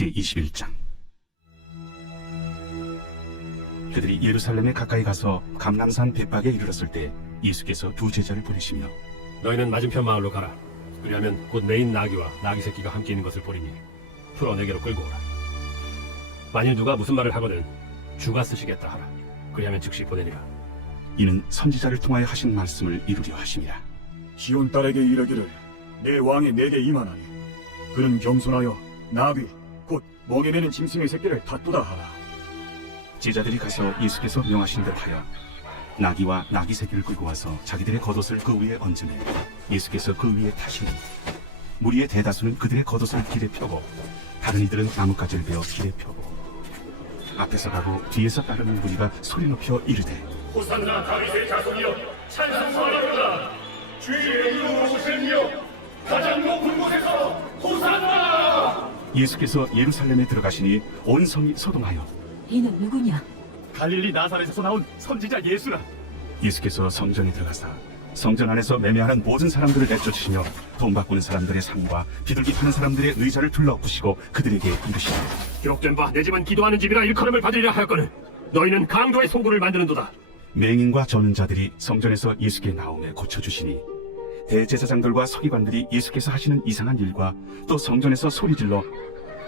제21장. 그들이 예루살렘에 가까이 가서 감람산 벳박에 이르렀을 때 예수께서 두 제자를 보내시며 너희는 맞은편 마을로 가라. 그리하면 곧 매인 나귀와 나귀 새끼가 함께 있는 것을 보리니 풀어 내게로 끌고 오라. 만일 누가 무슨 말을 하거든 주가 쓰시겠다 하라. 그리하면 즉시 보내니라. 이는 선지자를 통하여 하신 말씀을 이루려 하심이라. 시온 딸에게 이르기를 내 왕이 내게 임하나니 그는 겸손하여 나귀 곧 멍에 매는 짐승의 새끼를 다투다 하라. 제자들이 가서 예수께서 명하신 대로 하여 나귀와 나귀 새끼를 끌고 와서 자기들의 겉옷을 그 위에 얹으며 예수께서 그 위에 타시니 무리의 대다수는 그들의 겉옷을 길에 펴고 다른 이들은 나뭇가지를 베어 길에 펴고 앞에서 가고 뒤에서 따르는 무리가 소리 높여 이르되 호산나 다윗의 자손이여 찬송하리로다. 주의 이름으로 오시며 가장 높은 곳에서 호산나. 예수께서 예루살렘에 들어가시니 온 성이 소동하여 이는 누구냐? 갈릴리 나사렛에서 나온 선지자 예수라. 예수께서 성전에 들어가사 성전 안에서 매매하는 모든 사람들을 내쫓으시며 돈 바꾸는 사람들의 상과 비둘기 파는 사람들의 의자를 둘러엎으시고 그들에게 이르시되 기록된 바 내 집은 기도하는 집이라 일컬음을 받으리라 하였거늘 너희는 강도의 소굴을 만드는도다. 맹인과 저는 자들이 성전에서 예수께 나오며 고쳐주시니 대제사장들과 서기관들이 예수께서 하시는 이상한 일과 또 성전에서 소리질러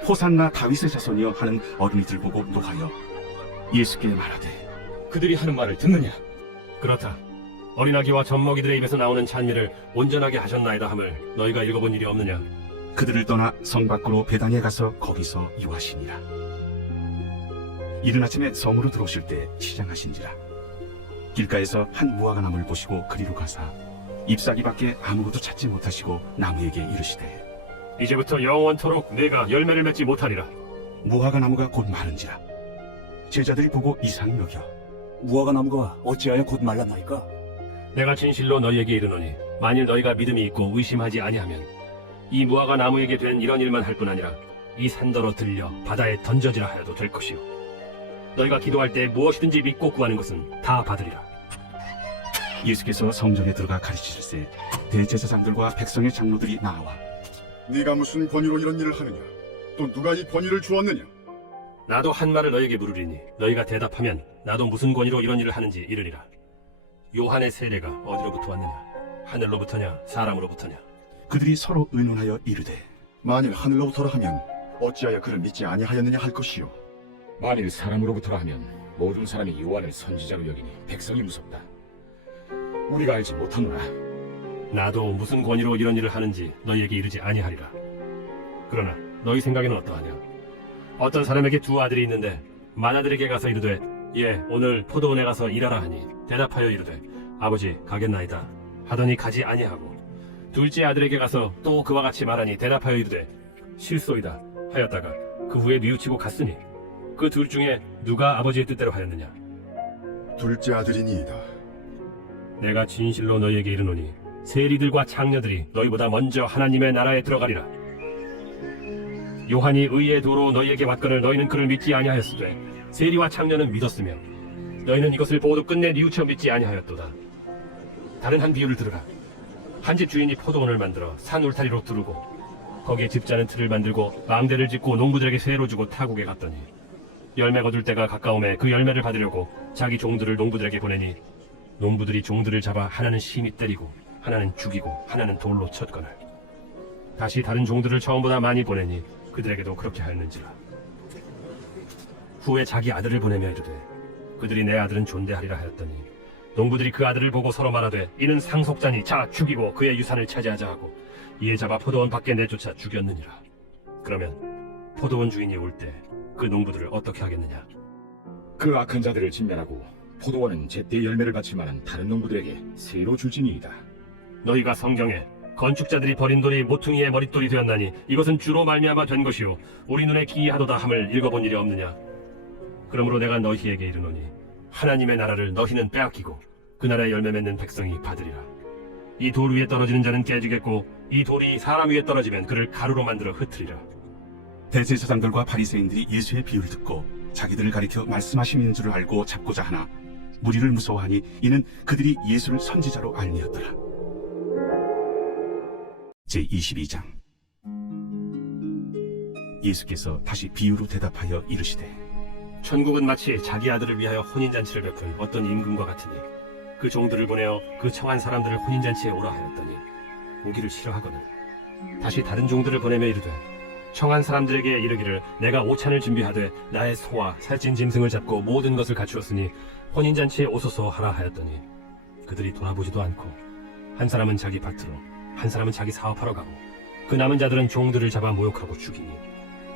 호산나 다윗의 자손이여 하는 어린이들 보고 노하여 예수께 말하되 그들이 하는 말을 듣느냐? 그렇다. 어린아기와 젖먹이들의 입에서 나오는 찬미를 온전하게 하셨나이다 함을 너희가 읽어본 일이 없느냐? 그들을 떠나 성 밖으로 베단에 가서 거기서 유하시니라. 이른 아침에 성으로 들어오실 때 시장하신지라. 길가에서 한 무화과 나무를 보시고 그리로 가사 잎사귀밖에 아무것도 찾지 못하시고 나무에게 이르시되 이제부터 영원토록 내가 열매를 맺지 못하리라. 무화과 나무가 곧 마른지라. 제자들이 보고 이상히 여겨 무화과 나무가 어찌하여 곧 말랐나이까? 내가 진실로 너희에게 이르노니 만일 너희가 믿음이 있고 의심하지 아니하면 이 무화과 나무에게 된 이런 일만 할 뿐 아니라 이 산더러 들려 바다에 던져지라 하여도 될 것이요 너희가 기도할 때 무엇이든지 믿고 구하는 것은 다 받으리라. 예수께서 성전에 들어가 가르치실세 대제사장들과 백성의 장로들이 나와 네가 무슨 권위로 이런 일을 하느냐? 또 누가 이 권위를 주었느냐? 나도 한 말을 너희에게 물으리니 너희가 대답하면 나도 무슨 권위로 이런 일을 하는지 이르리라. 요한의 세례가 어디로부터 왔느냐? 하늘로부터냐 사람으로부터냐? 그들이 서로 의논하여 이르되 만일 하늘로부터라 하면 어찌하여 그를 믿지 아니하였느냐 할 것이요. 만일 사람으로부터라 하면 모든 사람이 요한을 선지자로 여기니 백성이 무섭다. 우리가 알지 못하노라. 나도 무슨 권위로 이런 일을 하는지 너희에게 이르지 아니하리라. 그러나 너희 생각에는 어떠하냐? 어떤 사람에게 두 아들이 있는데 맏아들에게 가서 이르되 예 오늘 포도원에 가서 일하라 하니 대답하여 이르되 아버지 가겠나이다 하더니 가지 아니하고 둘째 아들에게 가서 또 그와 같이 말하니 대답하여 이르되 실소이다 하였다가 그 후에 뉘우치고 갔으니 그 둘 중에 누가 아버지의 뜻대로 하였느냐? 둘째 아들이니이다. 내가 진실로 너희에게 이르노니 세리들과 창녀들이 너희보다 먼저 하나님의 나라에 들어가리라. 요한이 의의 도로 너희에게 왔거늘 너희는 그를 믿지 아니하였으되 세리와 창녀는 믿었으며 너희는 이것을 보고도 끝내 뉘우쳐 믿지 아니하였도다. 다른 한 비유를 들으라. 한 집 주인이 포도원을 만들어 산 울타리로 두르고 거기에 집자는 틀을 만들고 망대를 짓고 농부들에게 세로 주고 타국에 갔더니 열매 거둘 때가 가까움에 그 열매를 받으려고 자기 종들을 농부들에게 보내니 농부들이 종들을 잡아 하나는 심히 때리고 하나는 죽이고 하나는 돌로 쳤거늘 다시 다른 종들을 처음보다 많이 보내니 그들에게도 그렇게 하였는지라. 후에 자기 아들을 보내며 이르되 그들이 내 아들은 존대하리라 하였더니 농부들이 그 아들을 보고 서로 말하되 이는 상속자니 자 죽이고 그의 유산을 차지하자 하고 이에 잡아 포도원 밖에 내쫓아 죽였느니라. 그러면 포도원 주인이 올 때 그 농부들을 어떻게 하겠느냐? 그 악한 자들을 진멸하고 포도원은 제때 열매를 받칠 만한 다른 농부들에게 새로 줄지니이다. 너희가 성경에 건축자들이 버린 돌이 모퉁이의 머릿돌이 되었나니 이것은 주로 말미암아 된 것이요 우리 눈에 기이하도다 함을 읽어본 일이 없느냐? 그러므로 내가 너희에게 이르노니 하나님의 나라를 너희는 빼앗기고 그 나라의 열매 맺는 백성이 받으리라. 이 돌 위에 떨어지는 자는 깨지겠고 이 돌이 사람 위에 떨어지면 그를 가루로 만들어 흩으리라. 대제사장들과 바리새인들이 예수의 비유를 듣고 자기들을 가리켜 말씀하시는 줄을 알고 잡고자 하나 무리를 무서워하니 이는 그들이 예수를 선지자로 알미었더라. 제22장. 예수께서 다시 비유로 대답하여 이르시되 천국은 마치 자기 아들을 위하여 혼인잔치를 베푼 어떤 임금과 같으니 그 종들을 보내어 그 청한 사람들을 혼인잔치에 오라 하였더니 오기를 싫어하거늘 다시 다른 종들을 보내며 이르되 청한 사람들에게 이르기를 내가 오찬을 준비하되 나의 소와 살찐 짐승을 잡고 모든 것을 갖추었으니 혼인잔치에 오소서 하라 하였더니 그들이 돌아보지도 않고 한 사람은 자기 밭으로 한 사람은 자기 사업하러 가고 그 남은 자들은 종들을 잡아 모욕하고 죽이니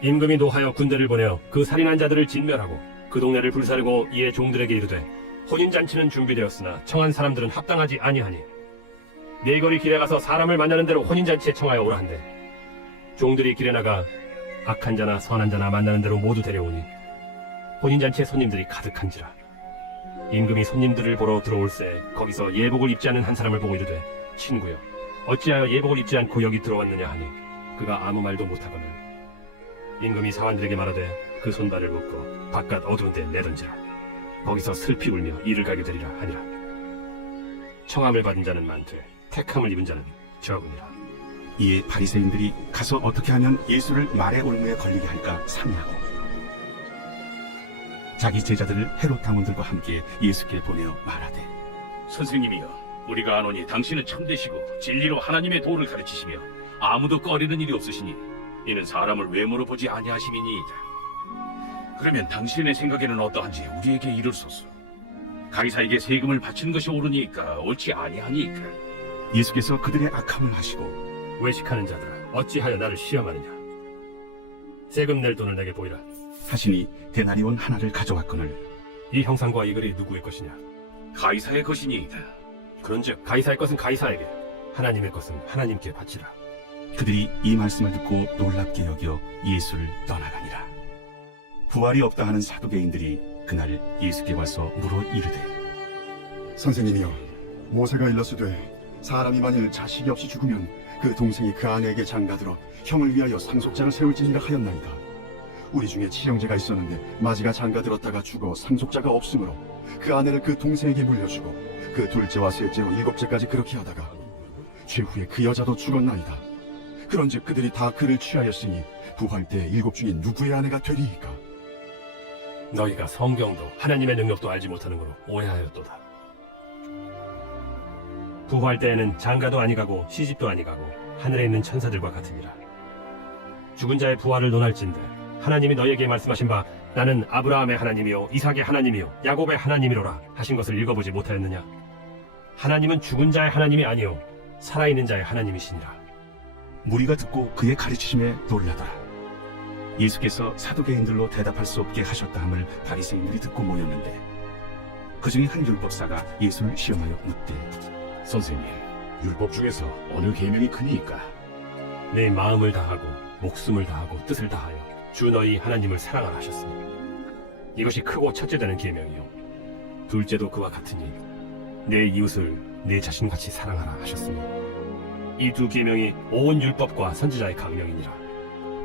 임금이 노하여 군대를 보내어 그 살인한 자들을 진멸하고 그 동네를 불사르고 이에 종들에게 이르되 혼인잔치는 준비되었으나 청한 사람들은 합당하지 아니하니 네 거리 길에 가서 사람을 만나는 대로 혼인잔치에 청하여 오라 한대 종들이 길에 나가 악한 자나 선한 자나 만나는 대로 모두 데려오니 혼인잔치에 손님들이 가득한지라 임금이 손님들을 보러 들어올새 거기서 예복을 입지 않은 한 사람을 보고 이르되 친구여 어찌하여 예복을 입지 않고 여기 들어왔느냐 하니 그가 아무 말도 못하거늘 임금이 사환들에게 말하되 그 손발을 묶고 바깥 어두운 데 내던지라 거기서 슬피 울며 이를 가게 되리라 하니라 청함을 받은 자는 많되 택함을 입은 자는 적으니라. 이에 바리새인들이 가서 어떻게 하면 예수를 말의 올무에 걸리게 할까 상의하고 자기 제자들을 헤롯 당원들과 함께 예수께 보내어 말하되 선생님이여, 우리가 아노니 당신은 참되시고 진리로 하나님의 도를 가르치시며 아무도 꺼리는 일이 없으시니 이는 사람을 외모로 보지 아니하심이니이다. 그러면 당신의 생각에는 어떠한지 우리에게 이르소서. 가이사에게 세금을 바치는 것이 옳으니까 옳지 아니하니까. 예수께서 그들의 악함을 하시고 외식하는 자들아 어찌하여 나를 시험하느냐 세금 낼 돈을 내게 보이라. 하시니 데나리온 하나를 가져왔거늘 이 형상과 이 글이 누구의 것이냐 가이사의 것이니이다. 그런즉 가이사의 것은 가이사에게 하나님의 것은 하나님께 바치라. 그들이 이 말씀을 듣고 놀랍게 여겨 예수를 떠나가니라. 부활이 없다 하는 사두개인들이 그날 예수께 와서 물어 이르되 선생님이여, 모세가 일렀으되 사람이 만일 자식이 없이 죽으면 그 동생이 그 아내에게 장가들어 형을 위하여 상속자를 세울지니라 하였나이다. 우리 중에 친형제가 있었는데 마지가 장가들었다가 죽어 상속자가 없으므로 그 아내를 그 동생에게 물려주고 그 둘째와 셋째로 일곱째까지 그렇게 하다가 최후에 그 여자도 죽었나이다. 그런즉 그들이 다 그를 취하였으니 부활 때 일곱 중에 누구의 아내가 되리이까? 너희가 성경도 하나님의 능력도 알지 못하는 거로 오해하였도다. 부활 때에는 장가도 아니가고 시집도 아니가고 하늘에 있는 천사들과 같으니라. 죽은 자의 부활을 논할진대 하나님이 너희에게 말씀하신 바 나는 아브라함의 하나님이요 이삭의 하나님이요 야곱의 하나님이로라 하신 것을 읽어보지 못하였느냐. 하나님은 죽은 자의 하나님이 아니요 살아있는 자의 하나님이시니라. 무리가 듣고 그의 가르치심에 놀라더라. 예수께서 사두개인들로 대답할 수 없게 하셨다 함을 바리새인들이 듣고 모였는데 그 중에 한 율법사가 예수를 시험하여 묻되 선생님, 율법 중에서 어느 계명이 크니까? 내 마음을 다하고 목숨을 다하고 뜻을 다하여 주 너희 하나님을 사랑하라 하셨으니 이것이 크고 첫째 되는 계명이요 둘째도 그와 같으니 내 이웃을 내 자신같이 사랑하라 하셨으니 이 두 계명이 온 율법과 선지자의 강령이니라.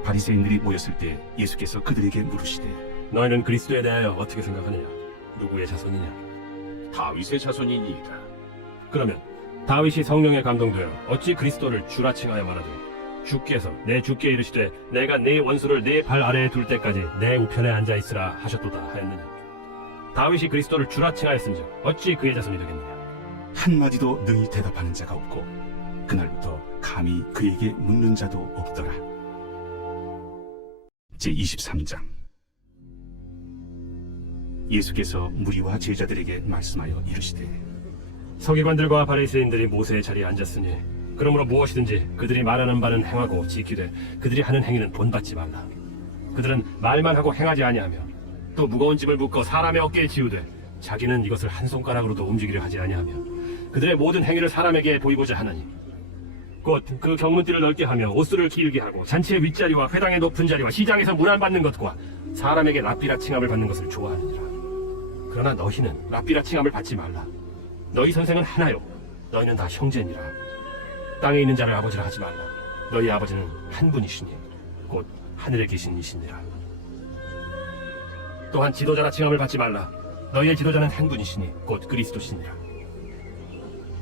바리새인들이 모였을 때 예수께서 그들에게 물으시되 너희는 그리스도에 대하여 어떻게 생각하느냐? 누구의 자손이냐? 다윗의 자손이니이다. 그러면 다윗이 성령에 감동되어 어찌 그리스도를 주라 칭하여 말하되 주께서 내 주께 이르시되 내가 네 원수를 네 발 아래에 둘 때까지 내 우편에 앉아 있으라 하셨도다 하였느냐. 다윗이 그리스도를 주라 칭하였은즉 어찌 그의 자손이 되겠느냐. 한마디도 능히 대답하는 자가 없고 그날부터 감히 그에게 묻는 자도 없더라. 제23장 예수께서 무리와 제자들에게 말씀하여 이르시되 서기관들과 바리새인들이 모세의 자리에 앉았으니 그러므로 무엇이든지 그들이 말하는 바는 행하고 지키되 그들이 하는 행위는 본받지 말라. 그들은 말만 하고 행하지 아니하며 또 무거운 짐을 묶어 사람의 어깨에 지우되 자기는 이것을 한 손가락으로도 움직이려 하지 아니하며 그들의 모든 행위를 사람에게 보이고자 하나니 곧 그 경문띠를 넓게 하며 옷수를 길게 하고 잔치의 윗자리와 회당의 높은 자리와 시장에서 문안 받는 것과 사람에게 랍비라 칭함을 받는 것을 좋아하느니라. 그러나 너희는 랍비라 칭함을 받지 말라. 너희 선생은 하나요 너희는 다 형제니라. 땅에 있는 자를 아버지라 하지 말라. 너희 아버지는 한 분이시니 곧 하늘에 계신 이시니라. 또한 지도자라 칭함을 받지 말라. 너희의 지도자는 한 분이시니 곧 그리스도시니라.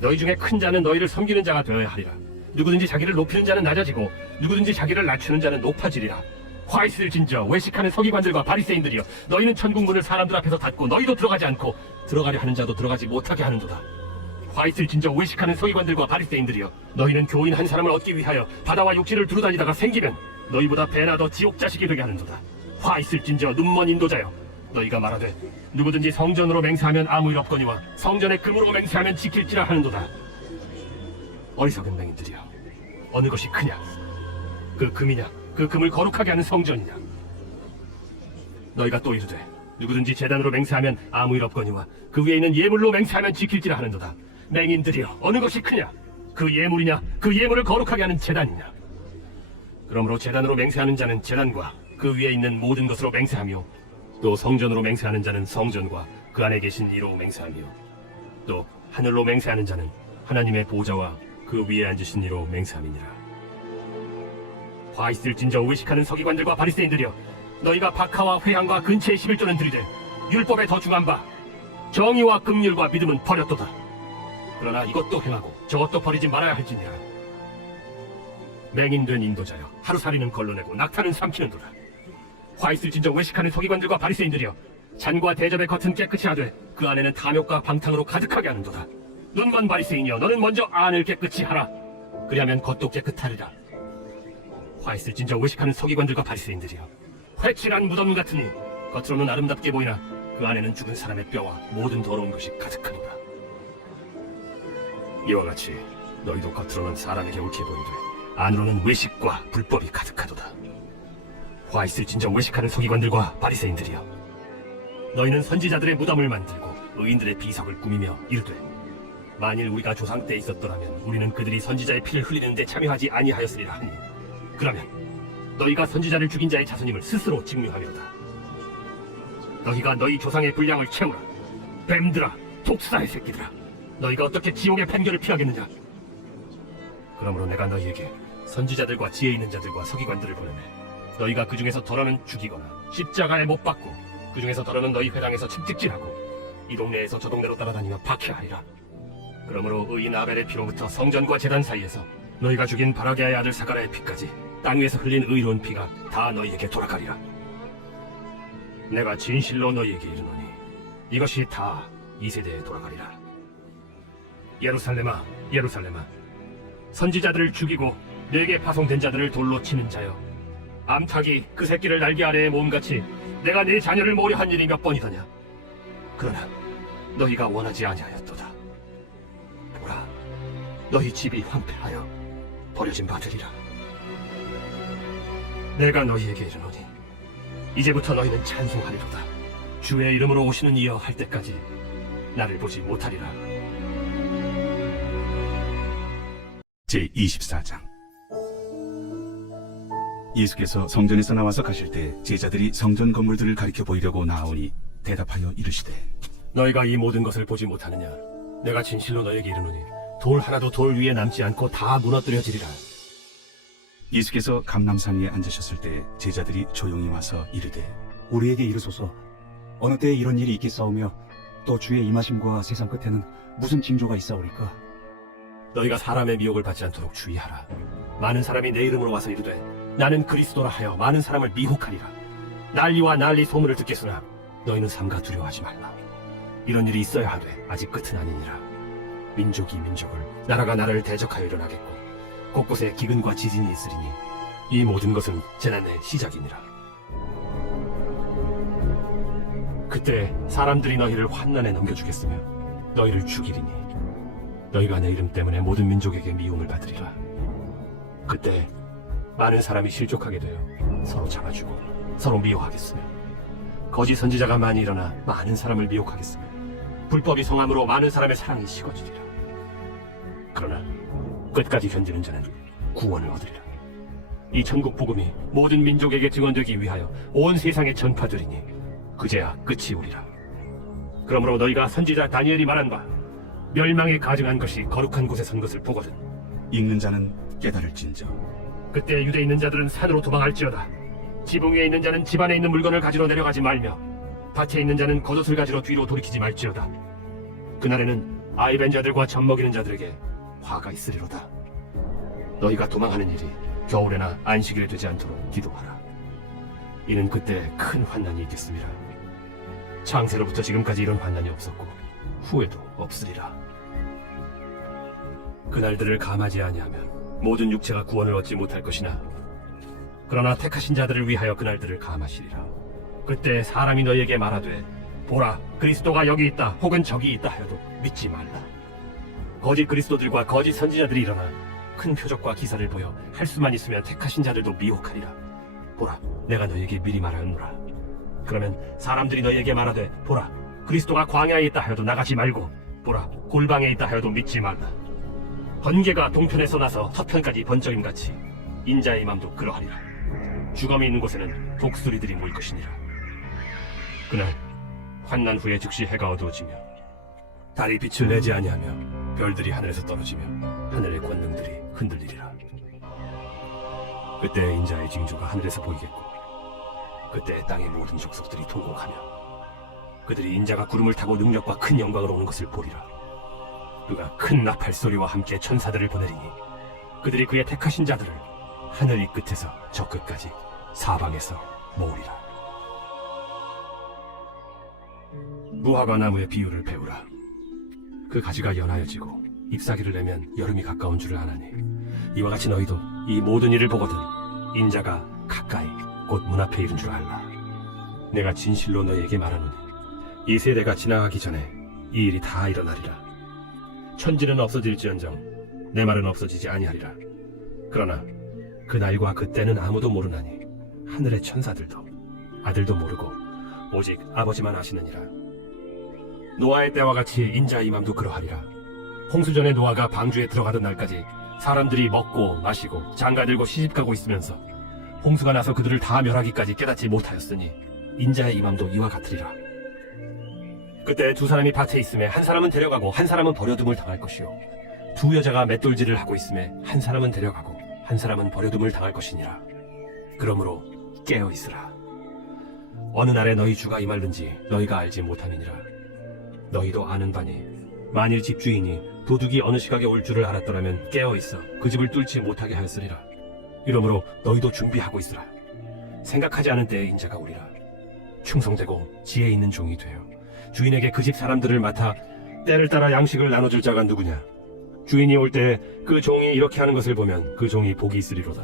너희 중에 큰 자는 너희를 섬기는 자가 되어야 하리라. 누구든지 자기를 높이는 자는 낮아지고 누구든지 자기를 낮추는 자는 높아지리라. 화 있을 진저 외식하는 서기관들과 바리새인들이여, 너희는 천국 문을 사람들 앞에서 닫고 너희도 들어가지 않고 들어가려 하는 자도 들어가지 못하게 하는도다. 화 있을 진저 외식하는 서기관들과 바리새인들이여, 너희는 교인 한 사람을 얻기 위하여 바다와 육지를 두루다니다가 생기면 너희보다 배나 더 지옥 자식이 되게 하는도다. 화 있을 진저 눈먼 인도자여, 너희가 말하되 누구든지 성전으로 맹세하면 아무 일 없거니와 성전에 금으로 맹세하면 지킬지라 하는도다. 어리석은 맹인들이여, 어느 것이 크냐? 그 금이냐? 그 금을 거룩하게 하는 성전이냐? 너희가 또 이르되 누구든지 제단으로 맹세하면 아무 일 없거니와 그 위에 있는 예물로 맹세하면 지킬지라 하는도다. 맹인들이여, 어느 것이 크냐? 그 예물이냐? 그 예물을 거룩하게 하는 제단이냐? 그러므로 제단으로 맹세하는 자는 제단과 그 위에 있는 모든 것으로 맹세하며, 또 성전으로 맹세하는 자는 성전과 그 안에 계신 이로 맹세하며, 또 하늘로 맹세하는 자는 하나님의 보좌와 그 위에 앉으신 이로 맹세함이니라. 화 있을진저 의식하는 서기관들과 바리새인들이여, 너희가 박하와 회향과 근체의 11조는 들이되 율법에 더 중한 바 정의와 긍휼과 믿음은 버렸도다. 그러나 이것도 행하고 저것도 버리지 말아야 할지니라. 맹인된 인도자여, 하루살이는 걸러내고 낙타는 삼키는도다. 화 있을진저 외식하는 서기관들과 바리새인들이여, 잔과 대접의 겉은 깨끗이 하되 그 안에는 탐욕과 방탕으로 가득하게 하는도다. 눈먼 바리새인이여, 너는 먼저 안을 깨끗이 하라. 그리하면 겉도 깨끗하리라. 화 있을진저 외식하는 서기관들과 바리새인들이여, 회칠한 무덤 같으니 겉으로는 아름답게 보이나 그 안에는 죽은 사람의 뼈와 모든 더러운 것이 가득하니라. 이와 같이 너희도 겉으로는 사람에게 옳게 보이되 안으로는 외식과 불법이 가득하도다. 화 있을진저 외식하는 서기관들과 바리새인들이여, 너희는 선지자들의 무덤을 만들고 의인들의 비석을 꾸미며 이르되 만일 우리가 조상 때 있었더라면 우리는 그들이 선지자의 피를 흘리는 데 참여하지 아니하였으리라 하니, 그러면 너희가 선지자를 죽인 자의 자손임을 스스로 증명하려다. 너희가 너희 조상의 분량을 채우라. 뱀들아, 독사의 새끼들아, 너희가 어떻게 지옥의 판결을 피하겠느냐? 그러므로 내가 너희에게 선지자들과 지혜 있는 자들과 서기관들을 보내매 너희가 그 중에서 덜어는 죽이거나 십자가에 못 박고 그 중에서 덜어는 너희 회당에서 채찍질하고 이 동네에서 저 동네로 따라다니며 박해하리라. 그러므로 의인 아벨의 피로부터 성전과 제단 사이에서 너희가 죽인 바라게아의 아들 사가라의 피까지 땅 위에서 흘린 의로운 피가 다 너희에게 돌아가리라. 내가 진실로 너희에게 이르노니 이것이 다 이 세대에 돌아가리라. 예루살렘아, 예루살렘아, 선지자들을 죽이고 내게 파송된 자들을 돌로 치는 자여, 암탉이 그 새끼를 날개 아래에 모음같이 내가 네 자녀를 모려 한 일이 몇 번이더냐? 그러나 너희가 원하지 아니하였도다. 보라, 너희 집이 황폐하여 버려진 바되리라. 내가 너희에게 이르노니 이제부터 너희는 찬송하리로다. 주의 이름으로 오시는 이여 할 때까지 나를 보지 못하리라. 제24장. 예수께서 성전에서 나와서 가실 때 제자들이 성전 건물들을 가리켜 보이려고 나오니 대답하여 이르시되, 너희가 이 모든 것을 보지 못하느냐? 내가 진실로 너희에게 이르노니 돌 하나도 돌 위에 남지 않고 다 무너뜨려지리라. 예수께서 감람산 위에 앉으셨을 때 제자들이 조용히 와서 이르되, 우리에게 이르소서, 어느 때에 이런 일이 있겠사오며 또 주의 임하심과 세상 끝에는 무슨 징조가 있사오리까? 너희가 사람의 미혹을 받지 않도록 주의하라. 많은 사람이 내 이름으로 와서 이르되 나는 그리스도라 하여 많은 사람을 미혹하리라. 난리와 난리 소문을 듣겠으나 너희는 삼가 두려워하지 말라. 이런 일이 있어야 하되 아직 끝은 아니니라. 민족이 민족을, 나라가 나라를 대적하여 일어나겠고 곳곳에 기근과 지진이 있으리니 이 모든 것은 재난의 시작이니라. 그때 사람들이 너희를 환난에 넘겨주겠으며 너희를 죽이리니 너희가 내 이름 때문에 모든 민족에게 미움을 받으리라. 그때 많은 사람이 실족하게 되어 서로 잡아주고 서로 미워하겠으며 거짓 선지자가 많이 일어나 많은 사람을 미혹하겠으며 불법이 성함으로 많은 사람의 사랑이 식어지리라. 그러나 끝까지 견디는 자는 구원을 얻으리라. 이 천국 복음이 모든 민족에게 증언되기 위하여 온 세상에 전파되리니 그제야 끝이 오리라. 그러므로 너희가 선지자 다니엘이 말한 바 멸망에 가증한 것이 거룩한 곳에 선 것을 보거든. 읽는 자는 깨달을진저. 그때 유대에 있는 자들은 산으로 도망할지어다. 지붕 위에 있는 자는 집 안에 있는 물건을 가지러 내려가지 말며 밭에 있는 자는 겉옷을 가지러 뒤로 돌이키지 말지어다. 그날에는 아이벤 자들과 젖 먹이는 자들에게 화가 있으리로다. 너희가 도망하는 일이 겨울에나 안식일에 되지 않도록 기도하라. 이는 그때 큰 환난이 있겠습니다. 창세로부터 지금까지 이런 환난이 없었고 후에도 없으리라. 그날들을 감하지 아니하면 모든 육체가 구원을 얻지 못할 것이나 그러나 택하신 자들을 위하여 그날들을 감하시리라. 그때 사람이 너희에게 말하되 보라 그리스도가 여기 있다 혹은 저기 있다 하여도 믿지 말라. 거짓 그리스도들과 거짓 선지자들이 일어나 큰 표적과 기사를 보여 할 수만 있으면 택하신 자들도 미혹하리라. 보라 내가 너희에게 미리 말하노라. 그러면 사람들이 너희에게 말하되 보라 그리스도가 광야에 있다 하여도 나가지 말고 보라 골방에 있다 하여도 믿지 말라. 번개가 동편에서 나서 서편까지 번쩍임같이 인자의 맘도 그러하리라. 주검이 있는 곳에는 독수리들이 모일 것이니라. 그날 환난 후에 즉시 해가 어두워지며 달이 빛을 내지 아니하며 별들이 하늘에서 떨어지며 하늘의 권능들이 흔들리리라. 그때 인자의 징조가 하늘에서 보이겠고 그때 땅의 모든 족속들이 통곡하며 그들이 인자가 구름을 타고 능력과 큰 영광으로 오는 것을 보리라. 그가 큰 나팔 소리와 함께 천사들을 보내리니 그들이 그의 택하신 자들을 하늘 이 끝에서 저 끝까지 사방에서 모으리라. 무화과 나무의 비유를 배우라. 그 가지가 연하여지고 잎사귀를 내면 여름이 가까운 줄을 아나니 이와 같이 너희도 이 모든 일을 보거든 인자가 가까이 곧 문 앞에 이른 줄 알라. 내가 진실로 너희에게 말하노니 이 세대가 지나가기 전에 이 일이 다 일어나리라. 천지는 없어질지언정 내 말은 없어지지 아니하리라. 그러나 그 날과 그 때는 아무도 모르나니 하늘의 천사들도 아들도 모르고 오직 아버지만 아시느니라. 노아의 때와 같이 인자의 맘도 그러하리라. 홍수전에 노아가 방주에 들어가던 날까지 사람들이 먹고 마시고 장가들고 시집가고 있으면서 홍수가 나서 그들을 다 멸하기까지 깨닫지 못하였으니 인자의 이 맘도 이와 같으리라. 그때 두 사람이 밭에 있음에 한 사람은 데려가고 한 사람은 버려둠을 당할 것이요 두 여자가 맷돌질을 하고 있음에 한 사람은 데려가고 한 사람은 버려둠을 당할 것이니라. 그러므로 깨어 있으라. 어느 날에 너희 주가 임할는지 너희가 알지 못함이니라. 너희도 아는 바니 만일 집주인이 도둑이 어느 시각에 올 줄을 알았더라면 깨어 있어 그 집을 뚫지 못하게 하였으리라. 이러므로 너희도 준비하고 있으라. 생각하지 않은 때에 인자가 오리라. 충성되고 지혜 있는 종이 되어 주인에게 그 집 사람들을 맡아 때를 따라 양식을 나눠줄 자가 누구냐. 주인이 올 때 그 종이 이렇게 하는 것을 보면 그 종이 복이 있으리로다.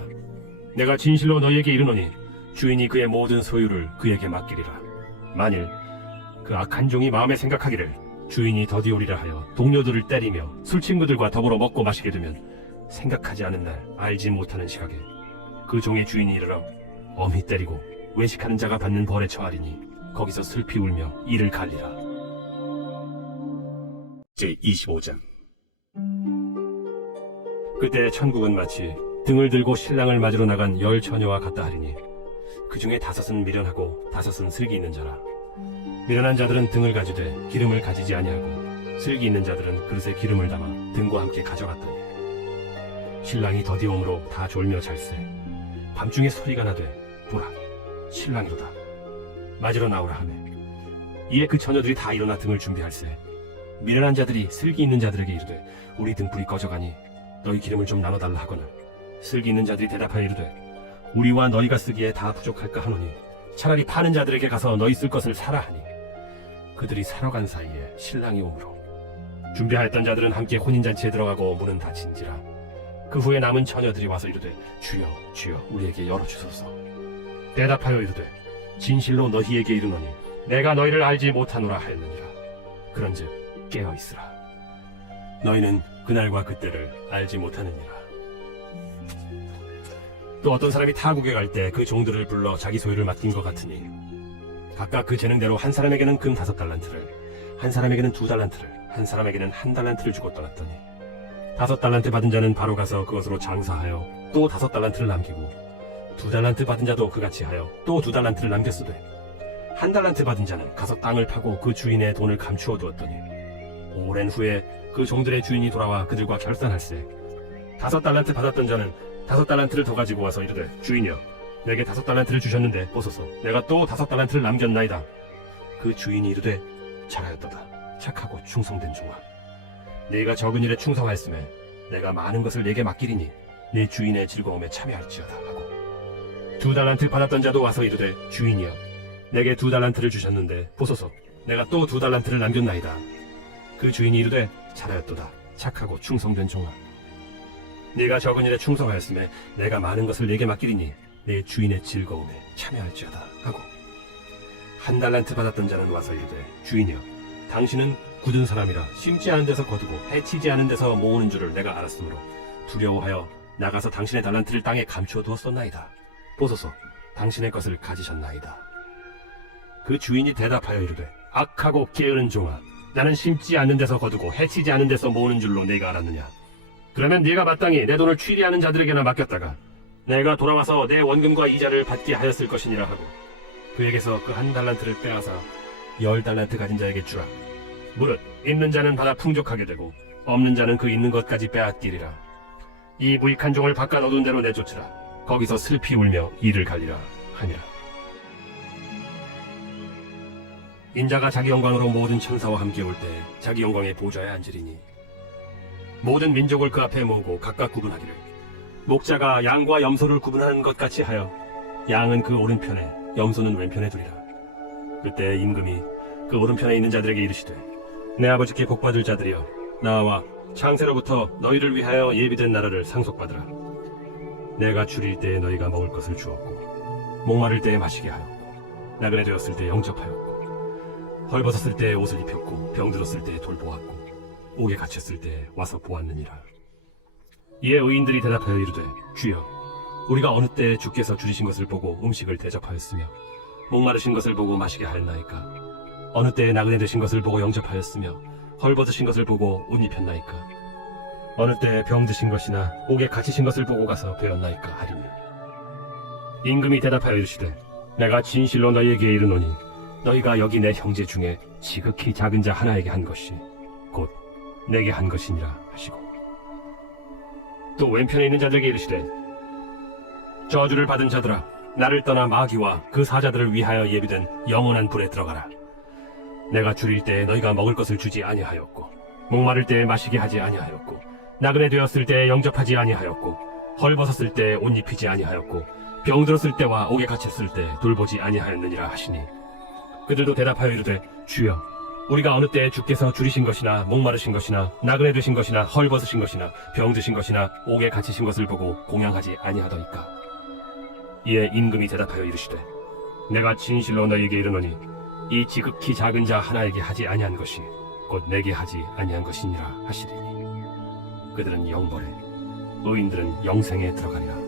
내가 진실로 너희에게 이르노니 주인이 그의 모든 소유를 그에게 맡기리라. 만일 그 악한 종이 마음에 생각하기를 주인이 더디오리라 하여 동료들을 때리며 술친구들과 더불어 먹고 마시게 되면 생각하지 않은 날 알지 못하는 시각에 그 종의 주인이 이르러 엄히 때리고 외식하는 자가 받는 벌에 처하리니 거기서 슬피 울며 이를 갈리라. 제25장. 그때 천국은 마치 등을 들고 신랑을 맞으러 나간 10 처녀와 같다 하리니 그 중에 5은 미련하고 5은 슬기 있는 자라. 미련한 자들은 등을 가지되 기름을 가지지 아니하고 슬기 있는 자들은 그릇에 기름을 담아 등과 함께 가져갔더니 신랑이 더디옴으로 다 졸며 잘세. 밤중에 소리가 나되 보라 신랑이로다 맞으러 나오라 하매 이에 그 처녀들이 다 일어나 등을 준비할세. 미련한 자들이 슬기 있는 자들에게 이르되 우리 등불이 꺼져가니 너희 기름을 좀 나눠달라 하거늘 슬기 있는 자들이 대답하여 이르되 우리와 너희가 쓰기에 다 부족할까 하노니 차라리 파는 자들에게 가서 너희 쓸 것을 사라 하니 그들이 사러 간 사이에 신랑이 오므로 준비하였던 자들은 함께 혼인잔치에 들어가고 문은 닫힌지라. 그 후에 남은 처녀들이 와서 이르되 주여 주여 우리에게 열어주소서. 대답하여 이르되 진실로 너희에게 이르노니 내가 너희를 알지 못하노라 하였느니라. 그런즉 깨어 있으라. 너희는 그날과 그때를 알지 못하느니라. 또 어떤 사람이 타국에 갈 때 그 종들을 불러 자기 소유를 맡긴 것 같으니 각각 그 재능대로 한 사람에게는 금 5달란트를 한 사람에게는 2달란트를 한 사람에게는 1달란트를 주고 떠났더니 5달란트 받은 자는 바로 가서 그것으로 장사하여 또 5달란트를 남기고 2달란트 받은 자도 그같이 하여 또 2달란트를 남겼으되 1달란트 받은 자는 가서 땅을 파고 그 주인의 돈을 감추어 두었더니 오랜 후에 그 종들의 주인이 돌아와 그들과 결산할세. 5달란트 받았던 자는 5달란트를 더 가지고 와서 이르되 주인이여 내게 5달란트를 주셨는데 보소서 내가 또 5달란트를 남겼나이다. 그 주인이 이르되 잘하였도다 착하고 충성된 종아. 네가 적은 일에 충성하였음에 내가 많은 것을 네게 맡기리니 네 주인의 즐거움에 참여할지어다 하고 2달란트 받았던 자도 와서 이르되 주인이여 내게 2달란트를 주셨는데 보소서 내가 또 2달란트를 남겼나이다. 그 주인이 이르되 잘하였도다. 착하고 충성된 종아. 네가 적은 일에 충성하였음에 내가 많은 것을 네게 맡기리니 내 주인의 즐거움에 참여할지어다 하고 1달란트 받았던 자는 와서 이르되 주인이여 당신은 굳은 사람이라 심지 않은 데서 거두고 해치지 않은 데서 모으는 줄을 내가 알았으므로 두려워하여 나가서 당신의 달란트를 땅에 감추어 두었었나이다. 보소서 당신의 것을 가지셨나이다. 그 주인이 대답하여 이르되 악하고 게으른 종아 나는 심지 않는 데서 거두고 해치지 않은 데서 모으는 줄로 네가 알았느냐. 그러면 네가 마땅히 내 돈을 취리하는 자들에게나 맡겼다가 내가 돌아와서 내 원금과 이자를 받게 하였을 것이니라 하고 그에게서 그 1달란트를 빼앗아 10달란트 가진 자에게 주라. 무릇 있는 자는 받아 풍족하게 되고 없는 자는 그 있는 것까지 빼앗기리라. 이 무익한 종을 바깥 어두운 데로 내쫓으라. 거기서 슬피 울며 이를 갈리라 하니라. 인자가 자기 영광으로 모든 천사와 함께 올 때 자기 영광의 보좌에 앉으리니 모든 민족을 그 앞에 모으고 각각 구분하기를 목자가 양과 염소를 구분하는 것 같이 하여 양은 그 오른편에 염소는 왼편에 두리라. 그때 임금이 그 오른편에 있는 자들에게 이르시되 내 아버지께 복받을 자들이여 나와 창세로부터 너희를 위하여 예비된 나라를 상속받으라. 내가 줄일 때에 너희가 먹을 것을 주었고 목마를 때에 마시게 하였고 나그네 되었을 때 영접하였고 헐벗었을 때 옷을 입혔고 병들었을 때 돌보았고 옥에 갇혔을 때 와서 보았느니라. 이에 의인들이 대답하여 이르되 주여 우리가 어느 때 주께서 줄이신 것을 보고 음식을 대접하였으며 목마르신 것을 보고 마시게 하였나이까. 어느 때에 나그네 되신 것을 보고 영접하였으며 헐벗으신 것을 보고 옷 입혔나이까. 어느 때에 병드신 것이나 옥에 갇히신 것을 보고 가서 배웠나이까 하리니. 임금이 대답하여 이르시되 내가 진실로 너희에게 이르노니 너희가 여기 내 형제 중에 지극히 작은 자 하나에게 한 것이 곧 내게 한 것이니라 하시고 또 왼편에 있는 자들에게 이르시되 저주를 받은 자들아 나를 떠나 마귀와 그 사자들을 위하여 예비된 영원한 불에 들어가라. 내가 줄일 때에 너희가 먹을 것을 주지 아니하였고 목마를 때에 마시게 하지 아니하였고 나그네 되었을 때에 영접하지 아니하였고 헐벗었을 때에 옷 입히지 아니하였고 병들었을 때와 옥에 갇혔을 때 돌보지 아니하였느니라 하시니 그들도 대답하여 이르되 주여 우리가 어느 때에 주께서 줄이신 것이나 목마르신 것이나 나그네 되신 것이나 헐벗으신 것이나 병드신 것이나 옥에 갇히신 것을 보고 공양하지 아니하더이까. 이에 임금이 대답하여 이르시되 내가 진실로 너희에게 이르노니 이 지극히 작은 자 하나에게 하지 아니한 것이 곧 내게 하지 아니한 것이니라 하시리니 그들은 영벌에 의인들은 영생에 들어가리라.